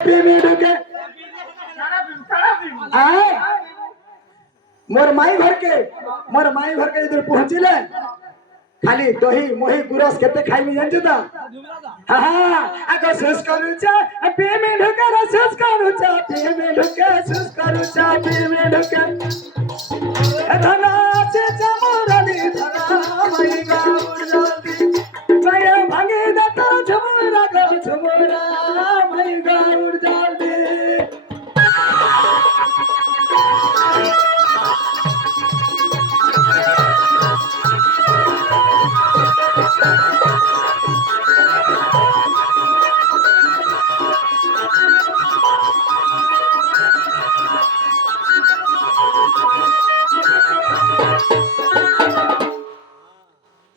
ঢুকে मोर माई घर के इधर पहुंचिले खाली दही मोही गुरस केते खाइबी जानछु त हां आको सुस करूचा पेमे ढुके सुस करूचा पेमे ढुके सुस करूचा पेमे ढुके धना से चमोरानी धना मई गाउर जल्दी माया भागे दता झमरा गो झमरा मई गाउर जल्दी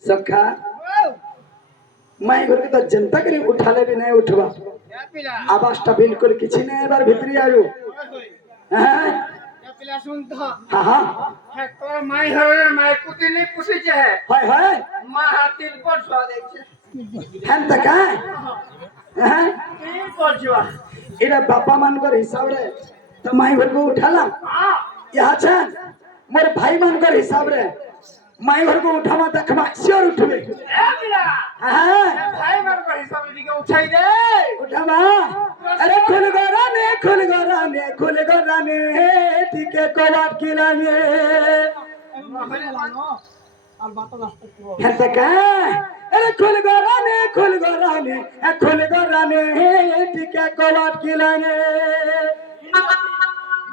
सखा माई घर के तो जनता करी उठा ले भी नहीं उठवा आवाज टा बिल्कुल किछि नहीं बार भीतरी आयो हां पिला सुन तो हां है तोर माई हरे माई कुती नहीं पुसी जे है हाय हाय मां हातिल पर सो दे छे हम त का हां की करजवा एरा बापा मान कर हिसाब रे तो माई घर को उठाला हां यहाँ छन मोर भाई मान कर हिसाब रे माई घर को उठावा देखमा सिर उठबे ए बिला हां भाई मार को हिसाब दी के उठाई दे उठावा अरे खुल गोरा ने ठीक है कोलाट किलाने और बात रास्ता है त का अरे खुल गोरा ने ठीक है कोलाट किलाने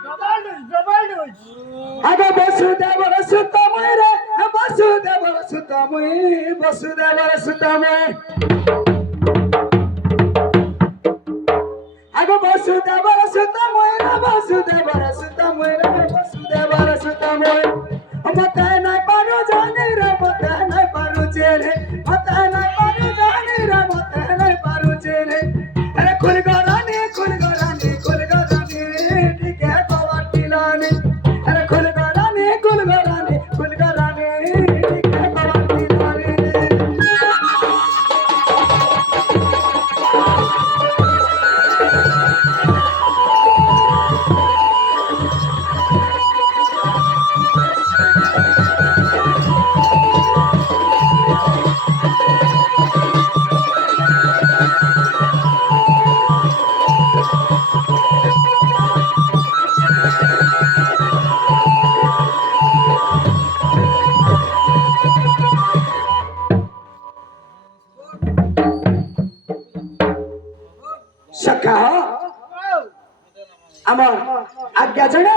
डबल डोज आगे वसुदेव सुतमय रे वसुदेव सुतमय आगे वसुदेव सुतमय मत न पारो जाने रे मत न पारो चले मत न पारो जाने रे मत न पारो चले अरे खुल गोरा ने ठीक है कोवाट किलाने अरे खुल गोरा ने ठीक है कोवाट किलाने सखा आमर आज्ञा जणे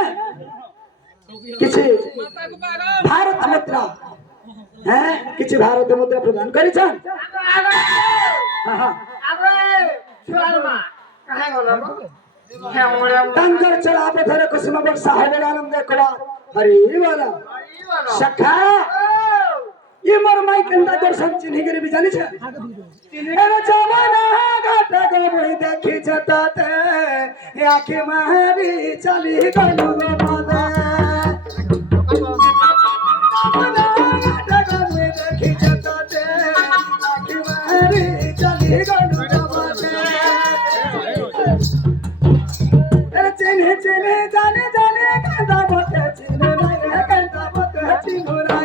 किछि भारत मुद्रा हैं किछि भारत मुद्रा प्रदान करि छन हां हां अबे छुआलमा काहे गलो टंगर चला पे धरे कुसुम वर्षा होले आनंद देखला हरि वाला सखा ये मोर माई कंदा दर्शन चिन्ह गिरी भी जानि छ अरे जमाना घाटा को मुई देखि जताते आंखें मारी चली गलु मादा जमाना घाटा को मुई देखि जताते आंखें मारी चली गलु मादा अरे चिन्ह जाने कंदा मत चिन्ह नहीं कंदा मत चिन्ह नहीं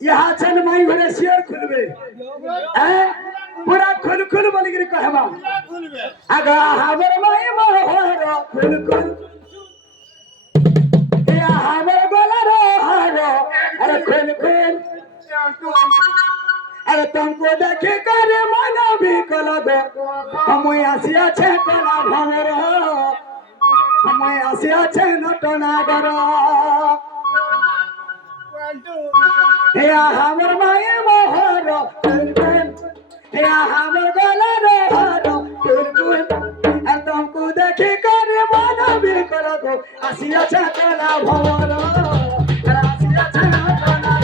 यहाँ छन माई घरे शेर खुलबे हैं पूरा खुल खुल बोल के कहबा अगा हमर माई मोहर खुल खुल या हमर गोला रो हारो अरे खुल खुल अरे तुमको देखे करे मन भी कला दो हम आसिया छे कला भवर हम आसिया छे नटना गर या हमर माई मोहर खुल खुल या हमर गोला रो हारो खुल खुल अरे तुमको देखे करे मन भी कला दो आसिया छे कला भवर अरे आसिया छे नटना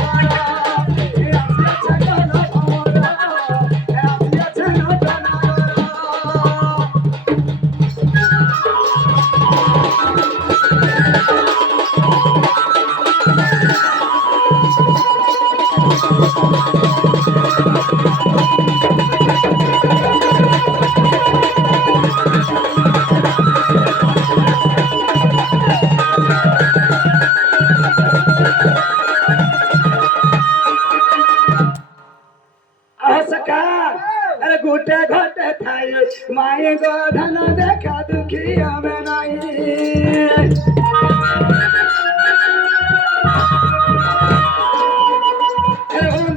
अरे गोटे घटे थाई माई गो धन देखा दुखी हमें नहीं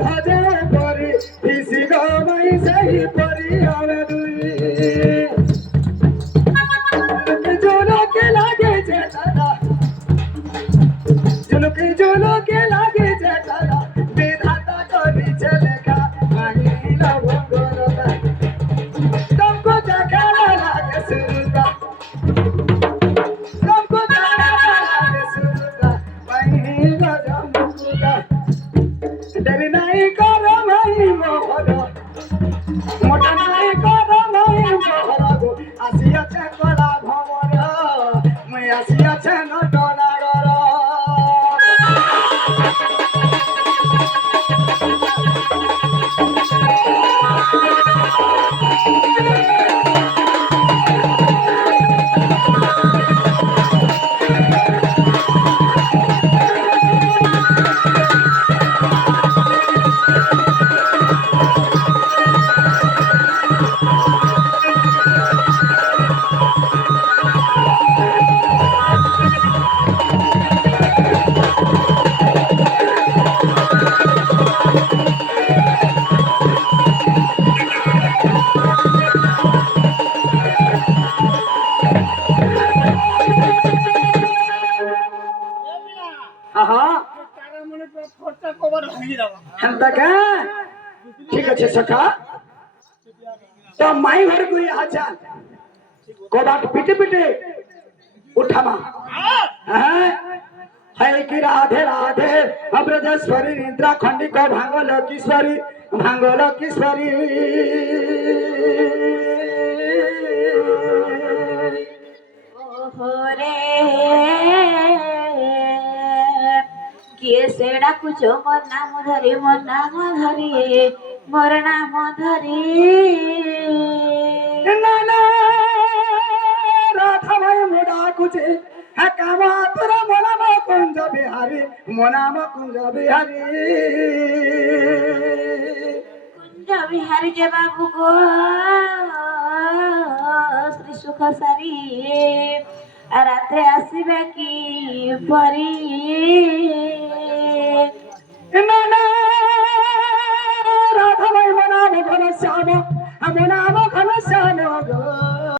भजे परी किसी गो माई सही परी हमें दुई जोलो के लागे जे दादा जोलो के लागे जे दादा विधाता करी चले का माई लव गोरता तुमको जगाना लागे सुरुगा तुमको जगाना लागे सुरुगा माई गजम मुकुदा डर नहीं करो माई मोहरा मोटा नहीं करो माई मोहरा गो आसिया छे कला भवरा मैं आसिया छे नटना गर হেনতা কা ঠিক আছে সখা তো মাই ঘর কই আছা কবাট পিটে পিটে উঠামা হ্যাঁ হাই কি রাধে রাধে অব্রজেশ্বরী নিদ্রা খণ্ডিক ভাঙ্গল কিশোরী ओरे किए से डाकुछ मोर नाम धरी मोर नाम धरी नाना राधा भाई मुड़ा कुछ है कामा तेरा मोनाम कुंज बिहारी कुंज बिहारी जे बाबू को श्री सुख सारी रात्रे आसबे कि परी नाना राधा भाई मोनाम घन श्याम